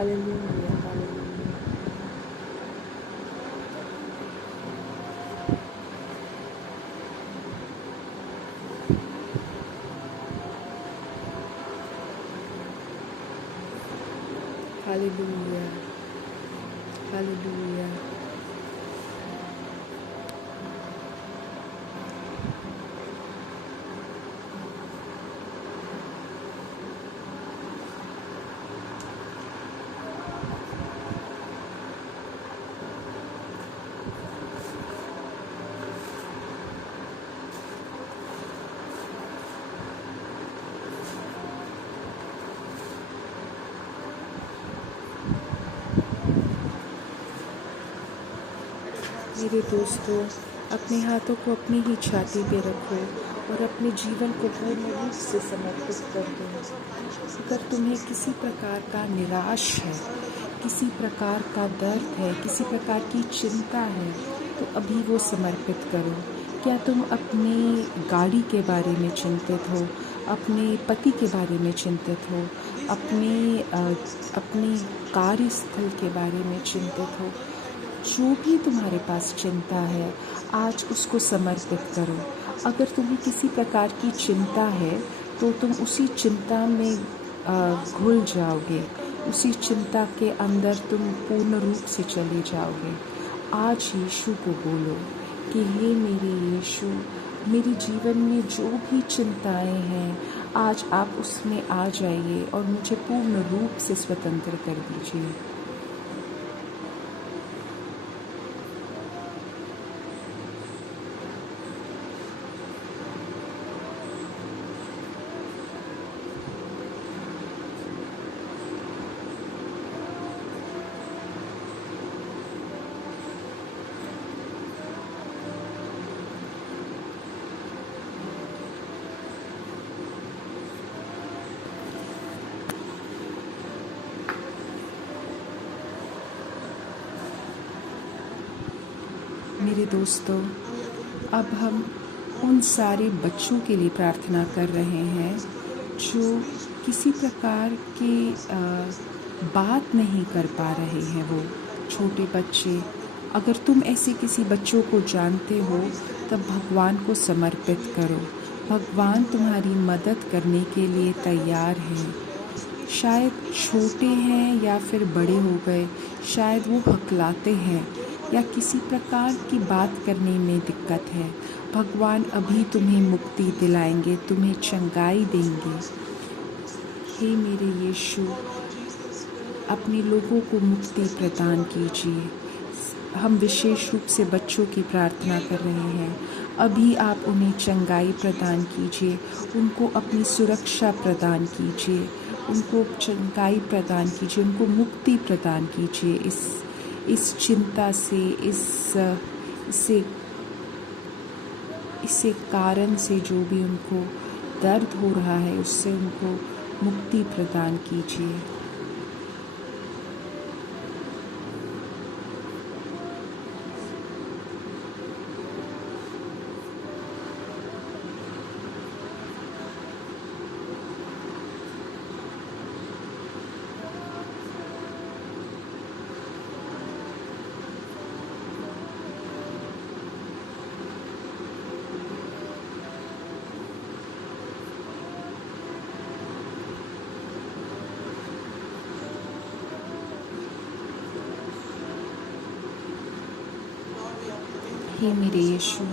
Hallelujah, hallelujah. Hallelujah, hallelujah. मेरे दोस्तों, अपने हाथों को अपनी ही छाती पे रखो और अपने जीवन को पूर्ण रूप से समर्पित कर दो। अगर तुम्हें किसी प्रकार का निराश है, किसी प्रकार का दर्द है, किसी प्रकार की चिंता है, तो अभी वो समर्पित करो। क्या तुम अपनी गाड़ी के बारे में चिंतित हो, अपने पति के बारे में चिंतित हो, अपने कार्यस्थल के बारे में चिंतित हो? जो भी तुम्हारे पास चिंता है, आज उसको समर्पित करो। अगर तुम्हें किसी प्रकार की चिंता है तो तुम उसी चिंता में घुल जाओगे, उसी चिंता के अंदर तुम पूर्ण रूप से चले जाओगे। आज यीशु को बोलो कि हे मेरे यीशु, मेरे जीवन में जो भी चिंताएं हैं, आज आप उसमें आ जाइए और मुझे पूर्ण रूप से स्वतंत्र कर दीजिए। मेरे दोस्तों, अब हम उन सारे बच्चों के लिए प्रार्थना कर रहे हैं जो किसी प्रकार की बात नहीं कर पा रहे हैं। वो छोटे बच्चे, अगर तुम ऐसे किसी बच्चों को जानते हो, तब भगवान को समर्पित करो। भगवान तुम्हारी मदद करने के लिए तैयार है। शायद छोटे हैं या फिर बड़े हो गए, शायद वो हकलाते हैं या किसी प्रकार की बात करने में दिक्कत है। भगवान अभी तुम्हें मुक्ति दिलाएंगे, तुम्हें चंगाई देंगे। हे मेरे यीशु, अपने लोगों को मुक्ति प्रदान कीजिए। हम विशेष रूप से बच्चों की प्रार्थना कर रहे हैं। अभी आप उन्हें चंगाई प्रदान कीजिए, उनको अपनी सुरक्षा प्रदान कीजिए, उनको चंगाई प्रदान कीजिए, उनको मुक्ति प्रदान कीजिए इस चिंता से, इसे कारण से जो भी उनको दर्द हो रहा है, उससे उनको मुक्ति प्रदान कीजिए। हे मेरे यीशु,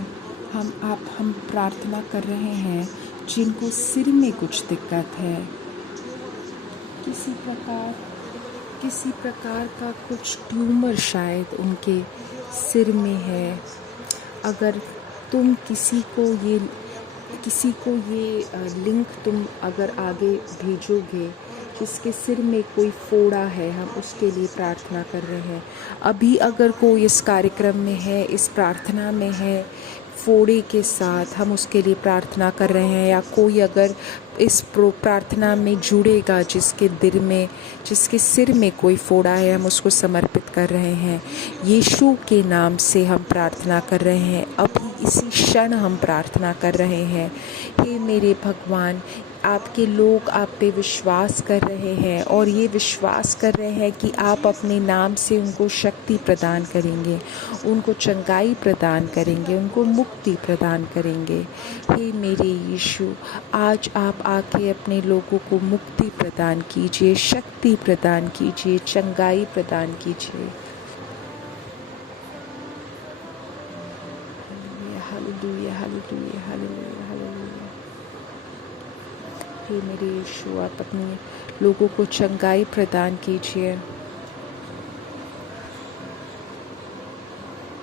हम प्रार्थना कर रहे हैं जिनको सिर में कुछ दिक्कत है, किसी प्रकार का कुछ ट्यूमर शायद उनके सिर में है। अगर तुम किसी को ये लिंक तुम अगर आगे भेजोगे, जिसके सिर में कोई फोड़ा है, हम उसके लिए प्रार्थना कर रहे हैं। अभी अगर कोई इस कार्यक्रम में है, इस प्रार्थना में है, फोड़े के साथ हम उसके लिए प्रार्थना कर रहे हैं। या कोई अगर इस प्रार्थना में जुड़ेगा जिसके सिर में कोई फोड़ा है, हम उसको समर्पित कर रहे हैं। यीशु के नाम से हम प्रार्थना कर रहे हैं। अभी इसी क्षण हम प्रार्थना कर रहे हैं। हे मेरे भगवान, आपके लोग आप पे विश्वास कर रहे हैं और ये विश्वास कर रहे हैं कि आप अपने नाम से उनको शक्ति प्रदान करेंगे, उनको चंगाई प्रदान करेंगे, उनको मुक्ति प्रदान करेंगे। हे मेरे यीशु, आज आप आके अपने लोगों को मुक्ति प्रदान कीजिए, शक्ति प्रदान कीजिए, चंगाई प्रदान कीजिए। Hallelujah, hallelujah, hallelujah, hallelujah. हे मेरे यीशु, आप अपने लोगों को चंगाई प्रदान कीजिए।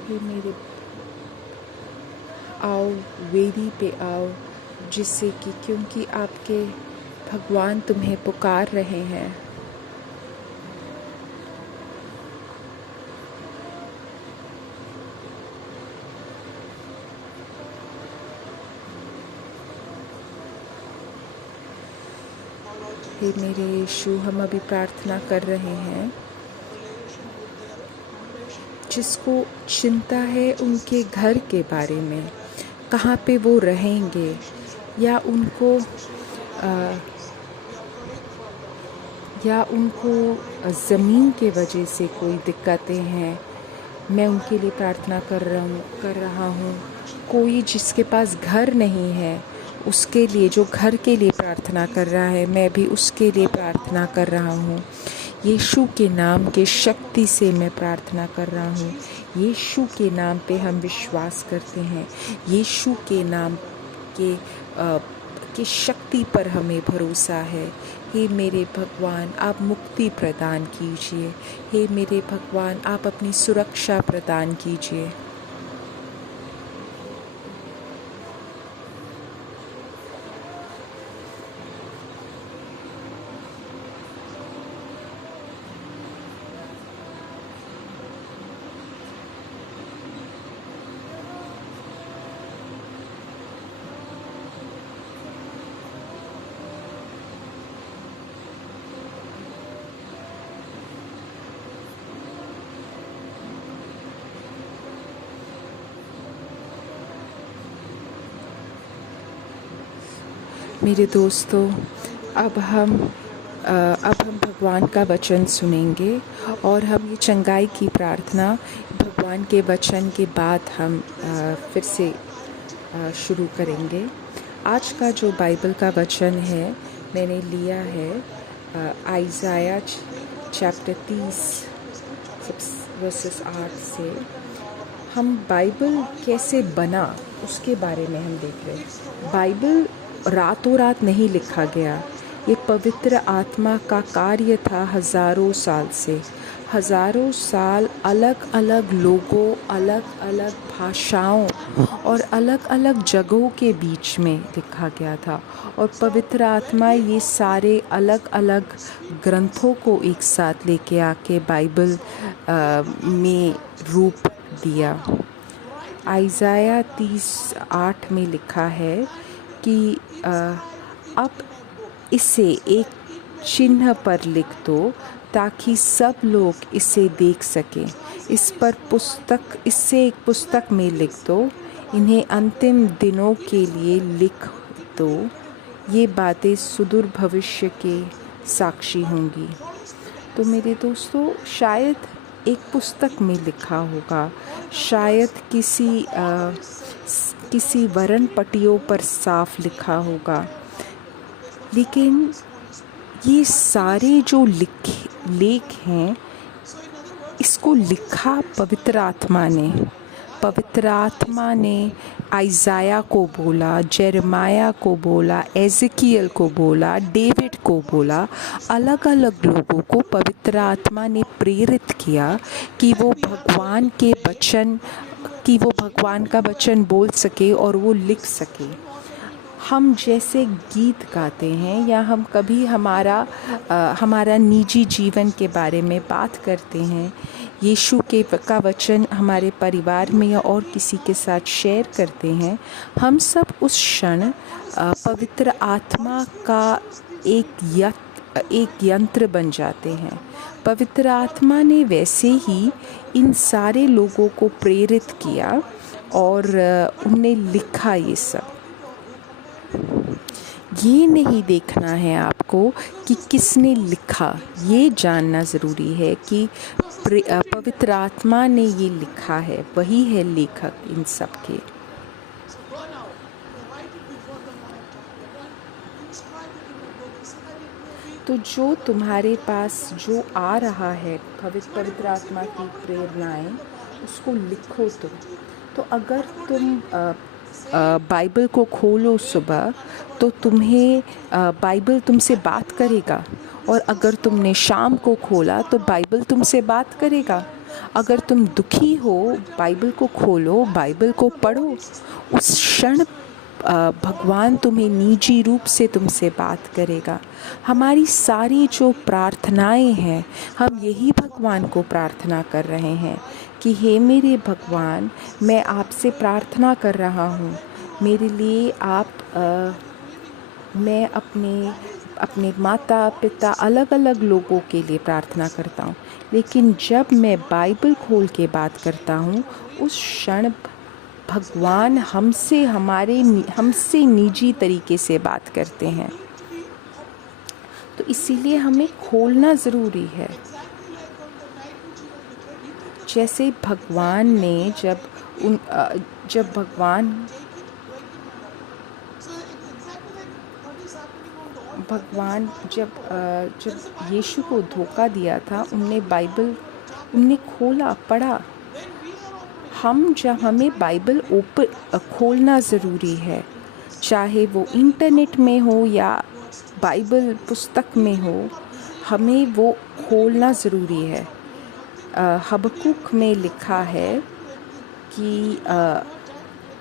हे मेरे आओ, वेदी पे आओ, जिससे कि क्योंकि आपके भगवान तुम्हें पुकार रहे हैं। हे मेरे यीशु, हम अभी प्रार्थना कर रहे हैं, जिसको चिंता है उनके घर के बारे में, कहाँ पे वो रहेंगे, या उनको ज़मीन के वजह से कोई दिक्कतें हैं, मैं उनके लिए प्रार्थना कर रहा हूँ। कोई जिसके पास घर नहीं है, उसके लिए, जो घर के लिए प्रार्थना कर रहा है, मैं भी उसके लिए प्रार्थना कर रहा हूँ। यीशु के नाम के शक्ति से मैं प्रार्थना कर रहा हूँ। यीशु के नाम पे हम विश्वास करते हैं। यीशु के नाम के शक्ति पर हमें भरोसा है। हे मेरे भगवान, आप मुक्ति प्रदान कीजिए। हे मेरे भगवान, आप अपनी सुरक्षा प्रदान कीजिए। मेरे दोस्तों, अब हम भगवान का वचन सुनेंगे और हम ये चंगाई की प्रार्थना भगवान के वचन के बाद हम फिर से शुरू करेंगे। आज का जो बाइबल का वचन है, मैंने लिया है आइज़ाया चैप्टर 30 वर्सेस 8 से। हम बाइबल कैसे बना उसके बारे में हम देख रहे हैं। बाइबल रातों रात नहीं लिखा गया, ये पवित्र आत्मा का कार्य था। हज़ारों साल से, हज़ारों साल अलग अलग लोगों, अलग अलग भाषाओं और अलग अलग जगहों के बीच में लिखा गया था। और पवित्र आत्मा ये सारे अलग अलग ग्रंथों को एक साथ लेके आके बाइबल में रूप दिया। आइज़ाया 30:8 में लिखा है कि अब इसे एक चिन्ह पर लिख दो ताकि सब लोग इसे देख सकें। इससे एक पुस्तक में लिख दो, इन्हें अंतिम दिनों के लिए लिख दो। ये बातें सुदूर भविष्य के साक्षी होंगी। तो मेरे दोस्तों, शायद एक पुस्तक में लिखा होगा, शायद किसी वर्ण पट्टियों पर साफ लिखा होगा, लेकिन ये सारे जो लेख हैं, इसको लिखा पवित्र आत्मा ने। पवित्र आत्मा ने आइज़ाया को बोला, जेरमाया को बोला, एज़ेकियल को बोला, डेविड को बोला। अलग अलग लोगों को पवित्र आत्मा ने प्रेरित किया कि वो भगवान का वचन बोल सके और वो लिख सके। हम जैसे गीत गाते हैं या हम कभी हमारा निजी जीवन के बारे में बात करते हैं, यीशु का वचन हमारे परिवार में या और किसी के साथ शेयर करते हैं, हम सब उस क्षण पवित्र आत्मा का एक यंत्र बन जाते हैं। पवित्र आत्मा ने वैसे ही इन सारे लोगों को प्रेरित किया और उन्हें लिखा। ये नहीं देखना है आपको कि किसने लिखा, ये जानना ज़रूरी है कि पवित्र आत्मा ने ये लिखा है, वही है लेखक इन सब के। तो जो तुम्हारे पास जो आ रहा है पवित्र आत्मा की प्रेरणाएं, उसको लिखो तुम। तो अगर तुम बाइबल को खोलो सुबह, तो तुम्हें बाइबल तुमसे बात करेगा। और अगर तुमने शाम को खोला तो बाइबल तुमसे बात करेगा। अगर तुम दुखी हो, बाइबल को खोलो, बाइबल को पढ़ो। उस क्षण भगवान तुम्हें निजी रूप से तुमसे बात करेगा। हमारी सारी जो प्रार्थनाएं हैं, हम यही भगवान को प्रार्थना कर रहे हैं कि हे मेरे भगवान, मैं आपसे प्रार्थना कर रहा हूँ, मेरे लिए आप मैं अपने माता पिता अलग अलग लोगों के लिए प्रार्थना करता हूँ, लेकिन जब मैं बाइबल खोल के बात करता हूँ, उस क्षण भगवान हमसे निजी तरीके से बात करते हैं। तो इसीलिए हमें खोलना ज़रूरी है। जैसे भगवान ने जब भगवान जब यीशु को धोखा दिया था, उनने खोला, पढ़ा। हमें बाइबल खोलना ज़रूरी है, चाहे वो इंटरनेट में हो या बाइबल पुस्तक में हो, हमें वो खोलना ज़रूरी है। हबक्कुक में लिखा है कि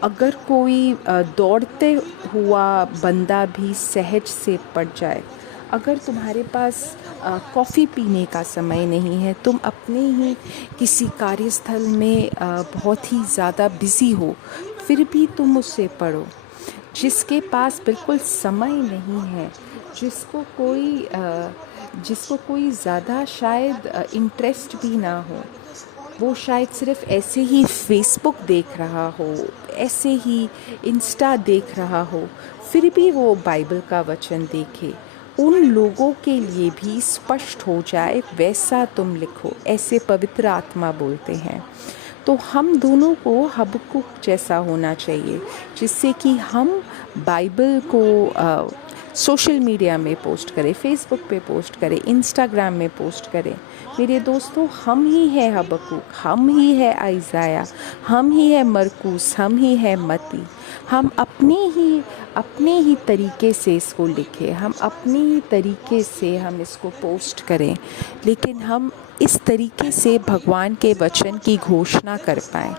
अगर कोई दौड़ते हुआ बंदा भी सहज से पड़ जाए, अगर तुम्हारे पास कॉफ़ी पीने का समय नहीं है, तुम अपने ही किसी कार्यस्थल में बहुत ही ज़्यादा बिज़ी हो, फिर भी तुम उससे पढ़ो। जिसके पास बिल्कुल समय नहीं है, जिसको कोई ज़्यादा शायद इंटरेस्ट भी ना हो, वो शायद सिर्फ ऐसे ही फेसबुक देख रहा हो, ऐसे ही इंस्टा देख रहा हो, फिर भी वो बाइबल का वचन देखे, उन लोगों के लिए भी स्पष्ट हो जाए वैसा तुम लिखो, ऐसे पवित्र आत्मा बोलते हैं। तो हम दोनों को हबक्कुक जैसा होना चाहिए, जिससे कि हम बाइबल को सोशल मीडिया में पोस्ट करें, फेसबुक पे पोस्ट करें, इंस्टाग्राम में पोस्ट करें। मेरे दोस्तों, हम ही है हबक्कुक, हम ही है आइज़ाया, हम ही है मरकुस, हम ही है मती। हम अपने ही तरीके से इसको लिखें, हम अपने ही तरीके से हम इसको पोस्ट करें, लेकिन हम इस तरीके से भगवान के वचन की घोषणा कर पाएँ।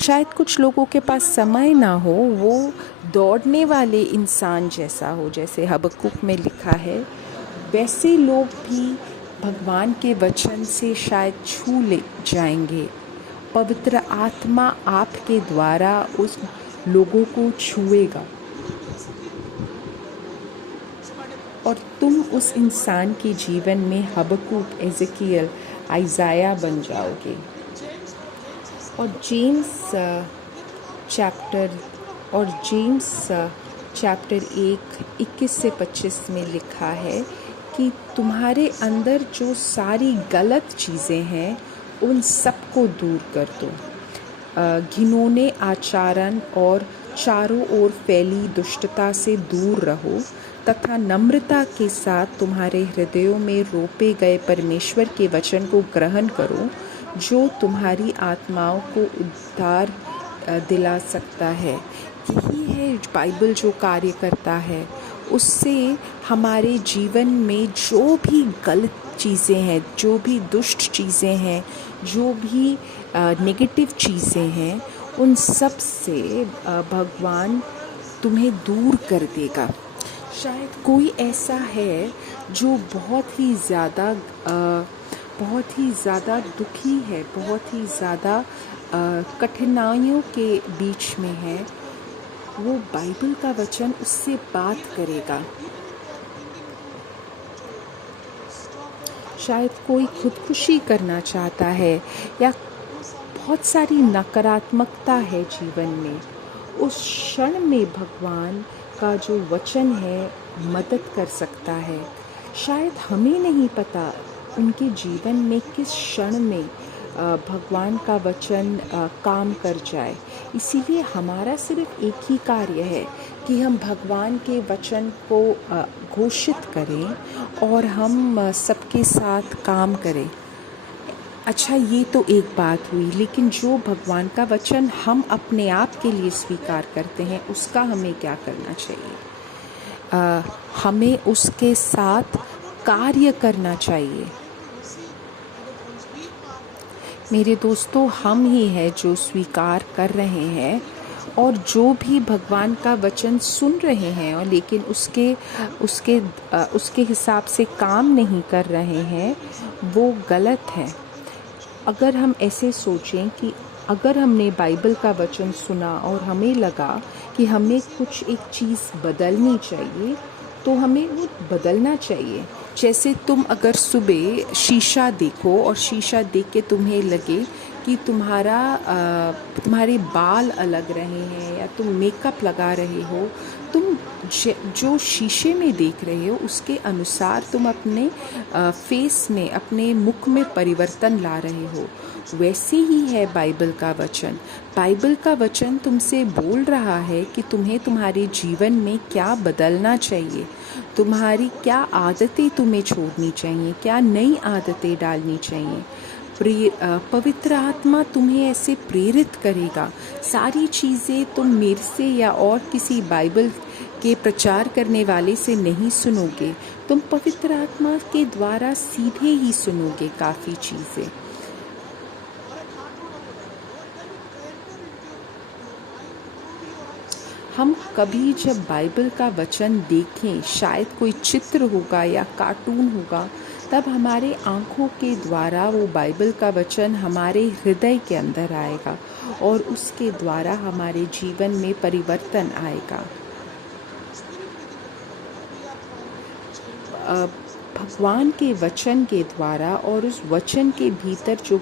शायद कुछ लोगों के पास समय ना हो, वो दौड़ने वाले इंसान जैसा हो, जैसे हबक्कुक में लिखा है, वैसे लोग भी भगवान के वचन से शायद छू ले जाएंगे। पवित्र आत्मा आपके द्वारा उस लोगों को छुएगा और तुम उस इंसान के जीवन में हबक्कुक, एजेकियल, आइज़ाया बन जाओगे। और जेम्स चैप्टर 1:21 से 25 में लिखा है कि तुम्हारे अंदर जो सारी गलत चीज़ें हैं, उन सबको दूर कर दो। घिनौने आचरण और चारों ओर फैली दुष्टता से दूर रहो, तथा नम्रता के साथ तुम्हारे हृदयों में रोपे गए परमेश्वर के वचन को ग्रहण करो, जो तुम्हारी आत्माओं को उद्धार दिला सकता है। यही है बाइबल जो कार्य करता है। उससे हमारे जीवन में जो भी गलत चीज़ें हैं, जो भी दुष्ट चीज़ें हैं, जो भी नेगेटिव चीज़ें हैं, उन सब से भगवान तुम्हें दूर कर देगा। शायद कोई ऐसा है जो बहुत ही ज़्यादा दुखी है, बहुत ही ज़्यादा कठिनाइयों के बीच में है, वो बाइबल का वचन उससे बात करेगा। शायद कोई खुदकुशी करना चाहता है या बहुत सारी नकारात्मकता है जीवन में, उस क्षण में भगवान का जो वचन है मदद कर सकता है। शायद हमें नहीं पता उनके जीवन में किस क्षण में भगवान का वचन काम कर जाए। इसीलिए हमारा सिर्फ एक ही कार्य है कि हम भगवान के वचन को घोषित करें और हम सबके साथ काम करें। अच्छा, ये तो एक बात हुई, लेकिन जो भगवान का वचन हम अपने आप के लिए स्वीकार करते हैं उसका हमें क्या करना चाहिए? हमें उसके साथ कार्य करना चाहिए। मेरे दोस्तों, हम ही हैं जो स्वीकार कर रहे हैं और जो भी भगवान का वचन सुन रहे हैं और लेकिन उसके हिसाब से काम नहीं कर रहे हैं, वो गलत है। अगर हम ऐसे सोचें कि अगर हमने बाइबल का वचन सुना और हमें लगा कि हमें कुछ एक चीज़ बदलनी चाहिए, तो हमें वो बदलना चाहिए। जैसे तुम अगर सुबह शीशा देखो और शीशा देख के तुम्हें लगे कि तुम्हारे बाल अलग रहे हैं या तुम मेकअप लगा रहे हो, तुम जो शीशे में देख रहे हो उसके अनुसार तुम अपने फेस में, अपने मुख में परिवर्तन ला रहे हो। वैसे ही है बाइबल का वचन। बाइबल का वचन तुमसे बोल रहा है कि तुम्हें तुम्हारे जीवन में क्या बदलना चाहिए, तुम्हारी क्या आदतें तुम्हें छोड़नी चाहिए, क्या नई आदतें डालनी चाहिए। पवित्र आत्मा तुम्हें ऐसे प्रेरित करेगा। सारी चीज़ें तुम मेरे से या और किसी बाइबल के प्रचार करने वाले से नहीं सुनोगे, तुम पवित्र आत्मा के द्वारा सीधे ही सुनोगे काफ़ी चीज़ें। हम कभी जब बाइबल का वचन देखें, शायद कोई चित्र होगा या कार्टून होगा, तब हमारे आँखों के द्वारा वो बाइबल का वचन हमारे हृदय के अंदर आएगा और उसके द्वारा हमारे जीवन में परिवर्तन आएगा। भगवान के वचन के द्वारा और उस वचन के भीतर जो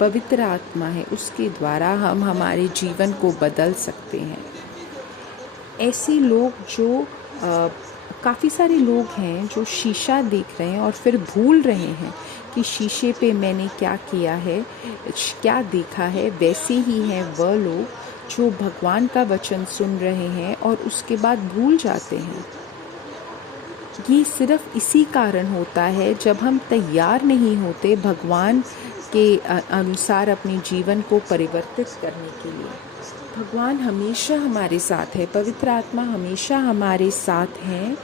पवित्र आत्मा है उसके द्वारा हम हमारे जीवन को बदल सकते हैं। ऐसे लोग जो काफ़ी सारे लोग हैं जो शीशा देख रहे हैं और फिर भूल रहे हैं कि शीशे पे मैंने क्या किया है, क्या देखा है। वैसे ही हैं वह लोग जो भगवान का वचन सुन रहे हैं और उसके बाद भूल जाते हैं। ये सिर्फ इसी कारण होता है जब हम तैयार नहीं होते भगवान के अनुसार अपने जीवन को परिवर्तित करने के लिए। भगवान हमेशा हमारे साथ है, पवित्र आत्मा हमेशा हमारे साथ हैं,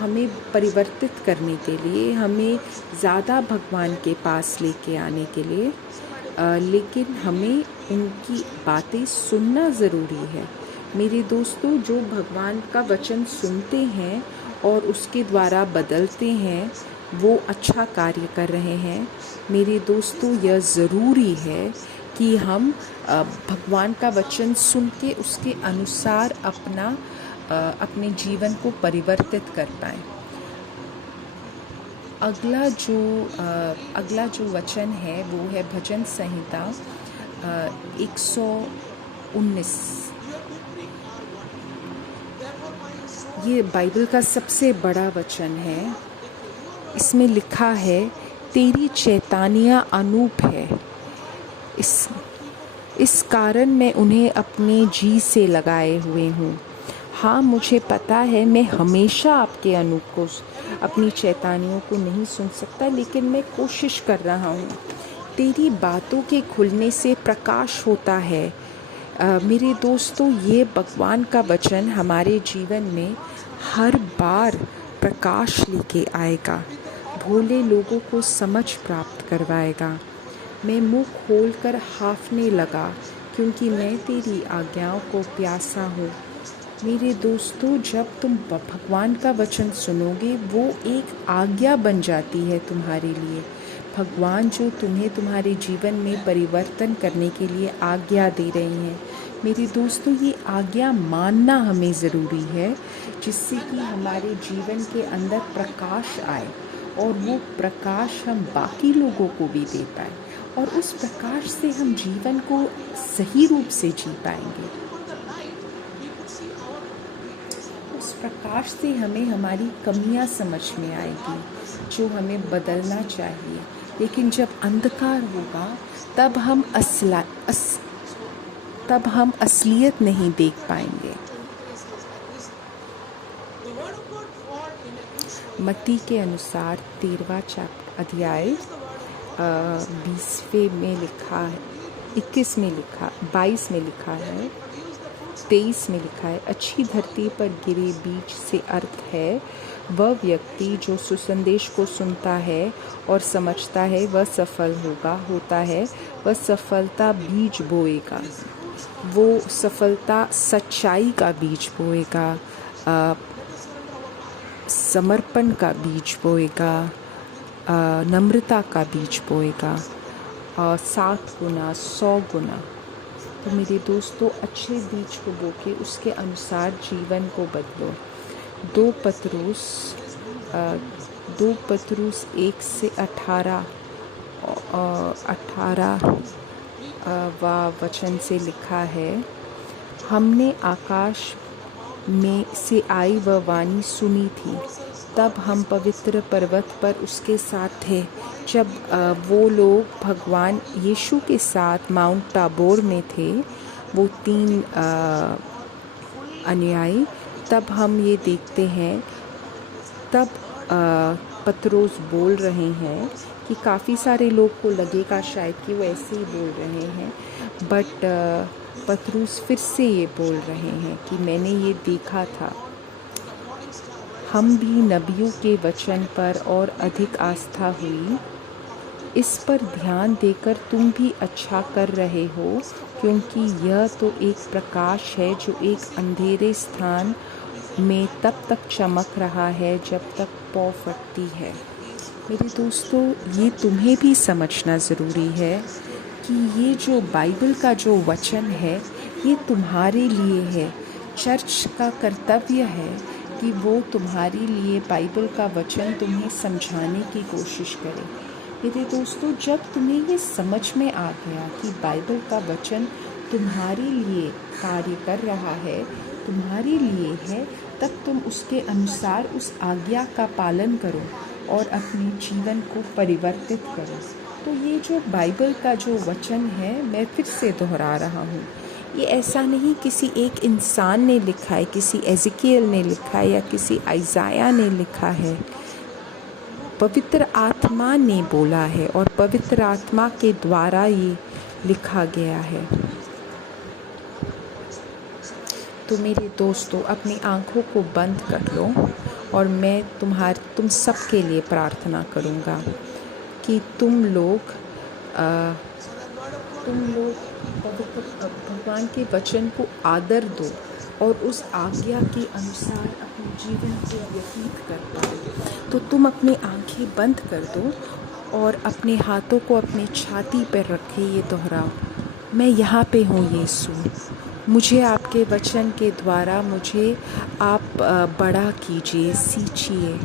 हमें परिवर्तित करने के लिए, हमें ज़्यादा भगवान के पास लेके आने के लिए। लेकिन हमें उनकी बातें सुनना ज़रूरी है। मेरे दोस्तों, जो भगवान का वचन सुनते हैं और उसके द्वारा बदलते हैं, वो अच्छा कार्य कर रहे हैं। मेरे दोस्तों, यह ज़रूरी है कि हम भगवान का वचन सुन के उसके अनुसार अपने जीवन को परिवर्तित कर पाएँ। अगला जो वचन है वो है भजन संहिता 119। ये बाइबल का सबसे बड़ा वचन है। इसमें लिखा है, तेरी चैतानियाँ अनूप है, इस कारण मैं उन्हें अपने जी से लगाए हुए हूँ। हाँ, मुझे पता है मैं हमेशा आपके अनूप को, अपनी चैतानियों को नहीं सुन सकता, लेकिन मैं कोशिश कर रहा हूँ। तेरी बातों के खुलने से प्रकाश होता है। मेरे दोस्तों, ये भगवान का वचन हमारे जीवन में हर बार प्रकाश लेके आएगा, भोले लोगों को समझ प्राप्त करवाएगा। मैं मुँह खोलकर हाँफने लगा क्योंकि मैं तेरी आज्ञाओं को प्यासा हूँ। मेरे दोस्तों, जब तुम भगवान का वचन सुनोगे, वो एक आज्ञा बन जाती है तुम्हारे लिए। भगवान जो तुम्हें तुम्हारे जीवन में परिवर्तन करने के लिए आज्ञा दे रहे हैं। मेरे दोस्तों, ये आज्ञा मानना हमें ज़रूरी है, जिससे कि हमारे जीवन के अंदर प्रकाश आए और वो प्रकाश हम बाकी लोगों को भी दे पाए और उस प्रकाश से हम जीवन को सही रूप से जी पाएंगे। प्रकाश से हमें हमारी कमियां समझ में आएगी जो हमें बदलना चाहिए। लेकिन जब अंधकार होगा तब हम असलियत नहीं देख पाएंगे। मत्ती के अनुसार 13वां अध्याय 20वें में लिखा है, 21 में लिखा, 22 में लिखा है, 23 में लिखा है, अच्छी धरती पर गिरे बीज से अर्थ है वह व्यक्ति जो सुसंदेश को सुनता है और समझता है वह सफल होता है। वह सफलता बीज बोएगा, वो सफलता सच्चाई का बीज बोएगा, समर्पण का बीज बोएगा, नम्रता का बीज बोएगा, 60 गुना 100 गुना। तो मेरे दोस्तों, अच्छे बीज को बो के उसके अनुसार जीवन को बदलो। 2 पतरुस 1 से 18 वा वचन से लिखा है, हमने आकाश में से आई वह वाणी सुनी थी, तब हम पवित्र पर्वत पर उसके साथ थे। जब वो लोग भगवान यीशु के साथ माउंट टाबोर में थे, वो 3 अनुयायी, तब हम ये देखते हैं, तब पतरोस बोल रहे हैं कि काफ़ी सारे लोग को लगेगा शायद कि वो ऐसे ही बोल रहे हैं, बट पतरुस फिर से ये बोल रहे हैं कि मैंने ये देखा था। हम भी नबियों के वचन पर और अधिक आस्था हुई। इस पर ध्यान देकर तुम भी अच्छा कर रहे हो, क्योंकि यह तो एक प्रकाश है जो एक अंधेरे स्थान में तब तक चमक रहा है जब तक पौ फटती है। मेरे दोस्तों, ये तुम्हें भी समझना ज़रूरी है कि ये जो बाइबल का जो वचन है ये तुम्हारे लिए है। चर्च का कर्तव्य है कि वो तुम्हारे लिए बाइबल का वचन तुम्हें समझाने की कोशिश करे। मेरे दोस्तों, जब तुम्हें ये समझ में आ गया कि बाइबल का वचन तुम्हारे लिए कार्य कर रहा है, तुम्हारे लिए है, तब तुम उसके अनुसार उस आज्ञा का पालन करो और अपने जीवन को परिवर्तित करो। तो ये जो बाइबल का जो वचन है, मैं फिर से दोहरा रहा हूँ, ये ऐसा नहीं किसी एक इंसान ने लिखा है, किसी एज़ेकियल ने लिखा है या किसी आइज़ाया ने लिखा है। पवित्र आत्मा ने बोला है और पवित्र आत्मा के द्वारा ये लिखा गया है। तो मेरे दोस्तों, अपनी आँखों को बंद कर लो और मैं तुम सब के लिए प्रार्थना करूँगा कि तुम लोग पवित्र भगवान के वचन को आदर दो और उस आज्ञा के अनुसार अपने जीवन को व्यतीत कर पाओ। तो तुम अपनी आंखें बंद कर दो और अपने हाथों को अपने छाती पर रखे ये दोहराओ, मैं यहाँ पे हूँ यीशु, मुझे आपके वचन के द्वारा मुझे आप बड़ा कीजिए, सींचिए।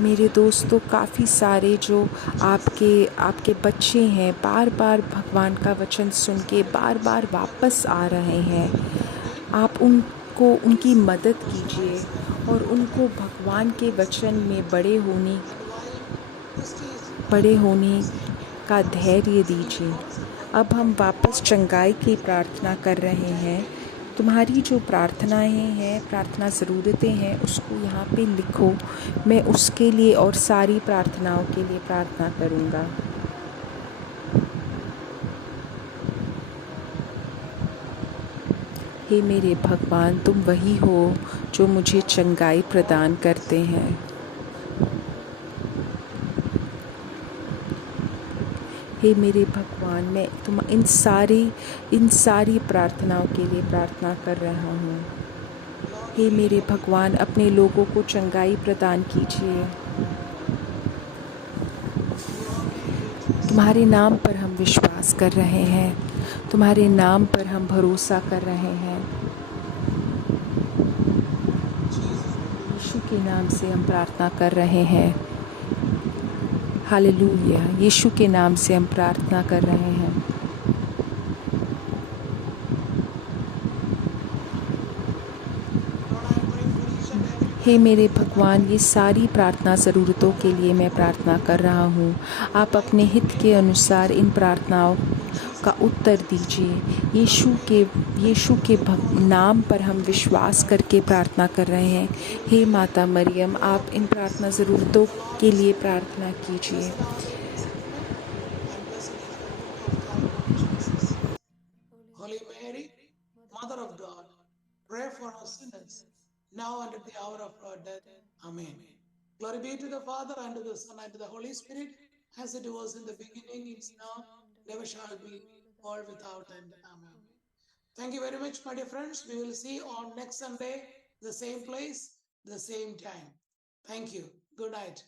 मेरे दोस्तों, काफ़ी सारे जो आपके बच्चे हैं, बार बार भगवान का वचन सुन के बार बार वापस आ रहे हैं। आप उनकी मदद कीजिए और उनको भगवान के वचन में बड़े होने का धैर्य दीजिए। अब हम वापस चंगाई की प्रार्थना कर रहे हैं। तुम्हारी जो प्रार्थनाएं हैं, प्रार्थना ज़रूरतें हैं, उसको यहाँ पे लिखो। मैं उसके लिए और सारी प्रार्थनाओं के लिए प्रार्थना करूँगा। हे मेरे भगवान, तुम वही हो जो मुझे चंगाई प्रदान करते हैं। हे मेरे भगवान, मैं तुम इन सारी प्रार्थनाओं के लिए प्रार्थना कर रहा हूँ। हे मेरे भगवान, अपने लोगों को चंगाई प्रदान कीजिए। तुम्हारे नाम पर हम विश्वास कर रहे हैं, तुम्हारे नाम पर हम भरोसा कर रहे हैं। यीशु के नाम से हम प्रार्थना कर रहे हैं। हालेलुया। यीशु के नाम से हम प्रार्थना कर रहे हैं। हे मेरे भगवान, ये सारी प्रार्थना ज़रूरतों के लिए मैं प्रार्थना कर रहा हूँ। आप अपने हित के अनुसार इन प्रार्थनाओं का उत्तर दीजिए। यीशु के नाम पर हम विश्वास करके प्रार्थना कर रहे हैं। हे माता मरियम, आप इन प्रार्थना ज़रूरतों के लिए प्रार्थना कीजिए। Holy Mary, Mother of God, pray for us sinners, now and at the hour of our death. Amen. Glory be to the Father, and to the Son, and to the Holy Spirit, as it was in the beginning, is now, never shall be, world without end. Amen. Thank you very much, my dear friends. We will see you on next Sunday, the same place, the same time. Thank you. Good night.